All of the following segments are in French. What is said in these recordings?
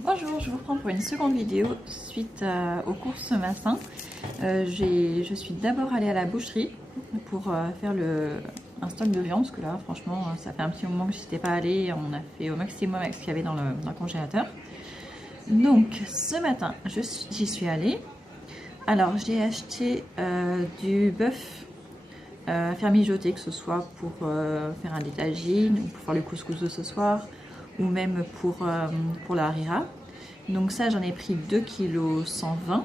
Bonjour, je vous reprends pour une seconde vidéo suite aux courses ce matin. Je suis d'abord allée à la boucherie pour faire un stock de viande parce que là franchement ça fait un petit moment que je n'étais pas allée. On a fait au maximum avec ce qu'il y avait dans le congélateur. Donc ce matin j'y suis allée. Alors j'ai acheté du bœuf à faire mijoter, que ce soit pour faire un tagines ou pour faire le couscous de ce soir ou même pour la harira. Donc ça j'en ai pris 2 kg 120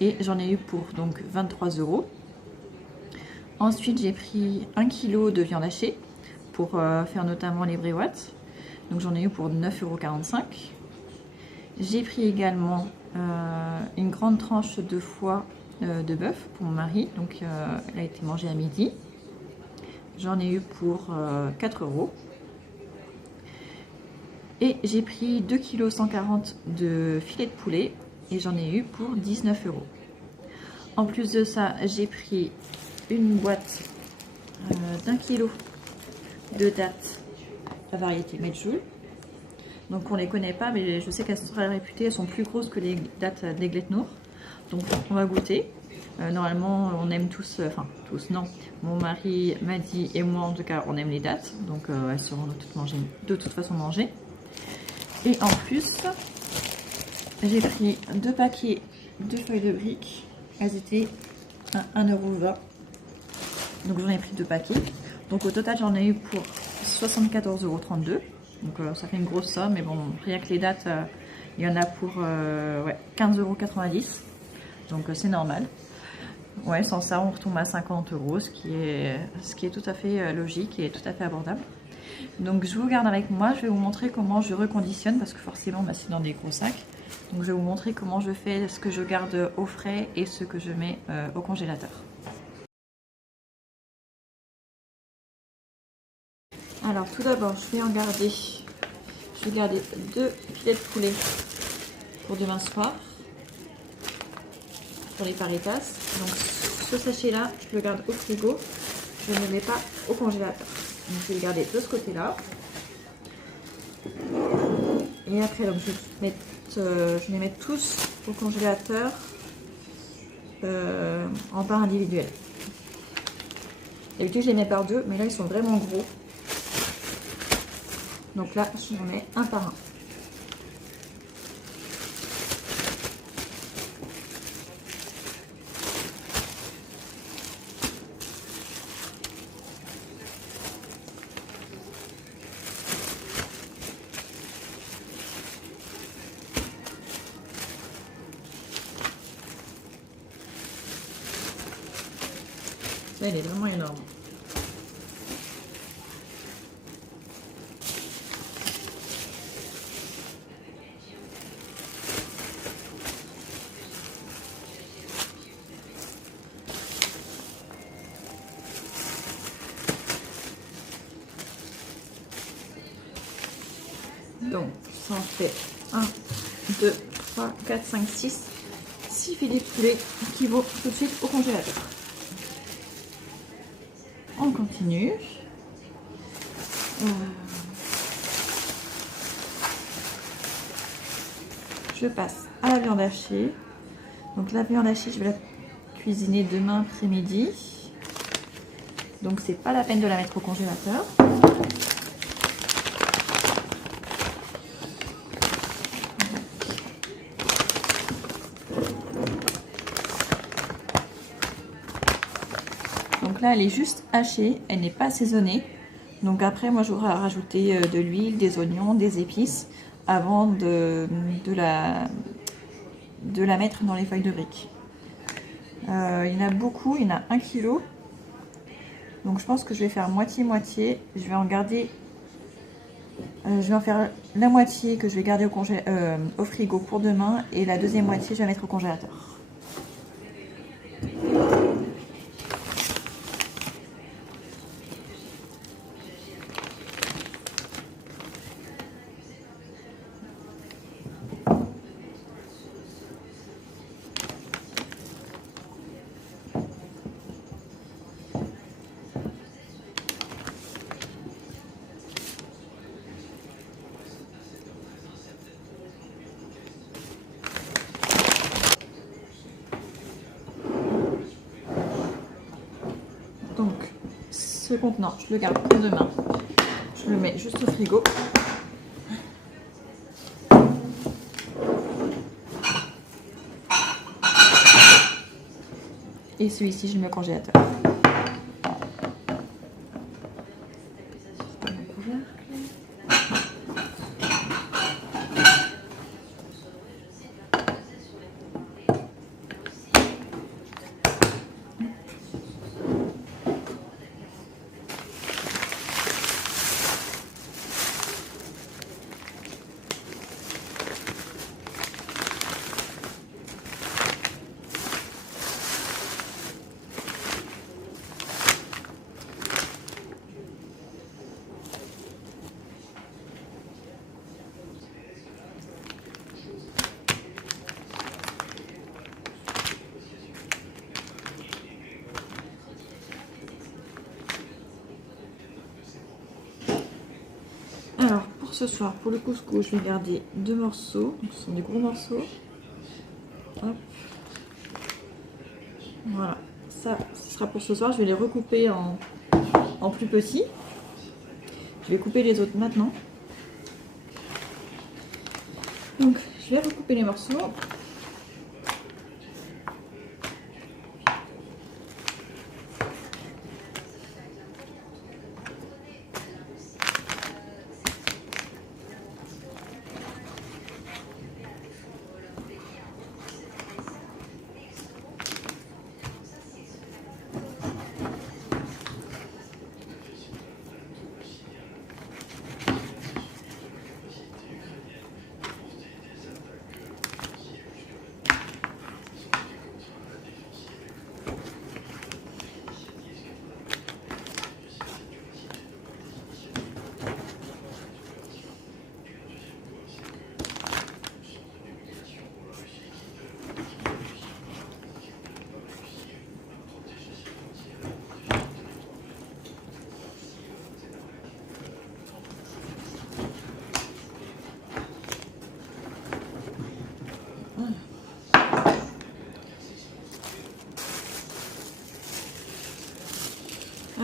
et j'en ai eu pour donc 23 €. Ensuite j'ai pris 1 kg de viande hachée pour faire notamment les briouates. Donc j'en ai eu pour 9,45 €. J'ai pris également une grande tranche de foie de bœuf pour mon mari. Donc elle a été mangée à midi. J'en ai eu pour 4 €. Et j'ai pris 2 kg 140 de filet de poulet et j'en ai eu pour 19 €. En plus de ça, j'ai pris une boîte d'1 kg de dattes la variété Medjool. Donc on les connaît pas, mais je sais qu'elles sont très réputées, elles sont plus grosses que les dattes d'Aiglet Nour. Donc on va goûter. Normalement on aime tous, enfin tous non, mon mari m'a dit et moi en tout cas on aime les dattes, donc elles seront de toute façon mangées. Et en plus, j'ai pris 2 paquets de feuilles de briques. Elles étaient à 1,20 €. Donc j'en ai pris 2 paquets. Donc au total, j'en ai eu pour 74,32 €. Donc ça fait une grosse somme. Mais bon, rien que les dates, il y en a pour 15,90 €. Donc c'est normal. Ouais, sans ça, on retombe à 50 €, ce qui est tout à fait logique et tout à fait abordable. Donc je vous garde avec moi, je vais vous montrer comment je reconditionne parce que forcément c'est dans des gros sacs. Donc je vais vous montrer comment je fais ce que je garde au frais et ce que je mets au congélateur. Alors tout d'abord je vais garder 2 filets de poulet pour demain soir pour les paritas. Donc ce sachet là je le garde au frigo, je ne le mets pas au congélateur. Donc je vais le garder de ce côté là. Et après donc je vais les mettre tous au congélateur en part individuelle. D'habitude je les mets par deux, mais là ils sont vraiment gros. Donc là j'en mets un par un. Là, elle est vraiment énorme. Donc ça en fait 1, 2, 3, 4, 5, 6 filets de poulet qui vont tout de suite au congélateur. On continue. Je passe à la viande hachée. Donc la viande hachée, je vais la cuisiner demain après-midi. Donc c'est pas la peine de la mettre au congélateur. Donc là elle est juste hachée, elle n'est pas assaisonnée. Donc après moi j'aurai rajouté de l'huile, des oignons, des épices avant de la mettre dans les feuilles de briques. Il y en a beaucoup, il y en a 1 kg. Donc je pense que je vais faire moitié-moitié. Je vais en garder. Je vais en faire la moitié que je vais garder au frigo pour demain et la deuxième moitié je vais mettre au congélateur. ce contenant, je le garde pour demain. Je le mets juste au frigo. Et celui-ci, je le mets au congélateur. Alors, pour ce soir, pour le couscous, je vais garder 2 morceaux. Donc, ce sont des gros morceaux. Hop. Voilà, ça, ce sera pour ce soir. Je vais les recouper en plus petits. Je vais couper les autres maintenant. Donc, je vais recouper les morceaux.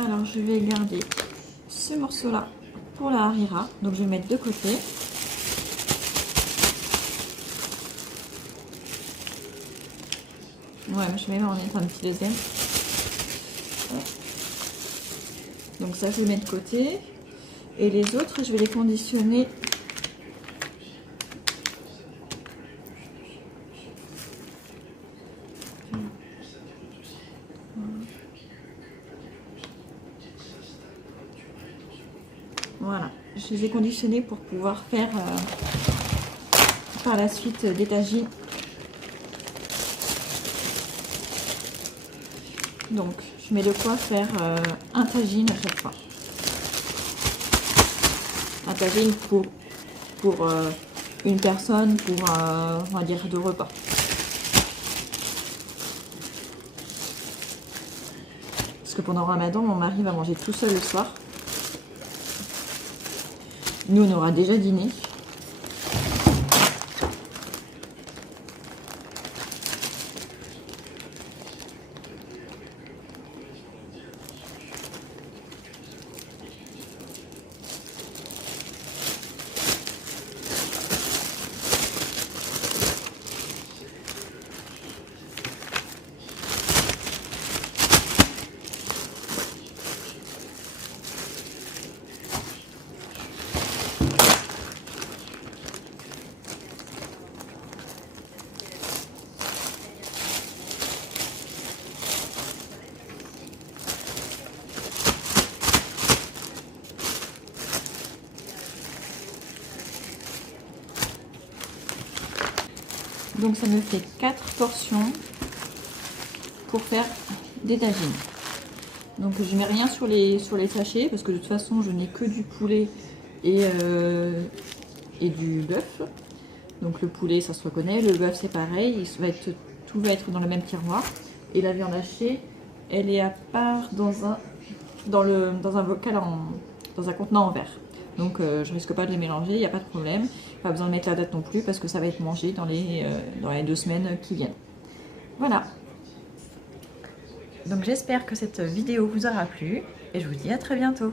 Alors, je vais garder ce morceau-là pour la harira. Donc, je vais le mettre de côté. Ouais, je vais même en mettre un petit deuxième. Donc, ça, je le mets de côté. Et les autres, je vais les conditionner. Voilà, je les ai conditionnés pour pouvoir faire par la suite des tagines. Donc, je mets de quoi faire un tagine à chaque fois. Un tagine pour une personne, pour on va dire 2 repas. Parce que pendant Ramadan, mon mari va manger tout seul le soir. Nous, on aura déjà dîné. Donc ça me fait 4 portions pour faire des tagines. Donc je mets rien sur les sachets parce que de toute façon je n'ai que du poulet et du bœuf. Donc le poulet ça se reconnaît, le bœuf c'est pareil, tout va être dans le même tiroir. Et la viande hachée, elle est à part dans un bocal, dans un contenant en verre. Donc je risque pas de les mélanger, il n'y a pas de problème. Pas besoin de mettre la date non plus parce que ça va être mangé dans les 2 semaines qui viennent. Voilà. Donc j'espère que cette vidéo vous aura plu et je vous dis à très bientôt.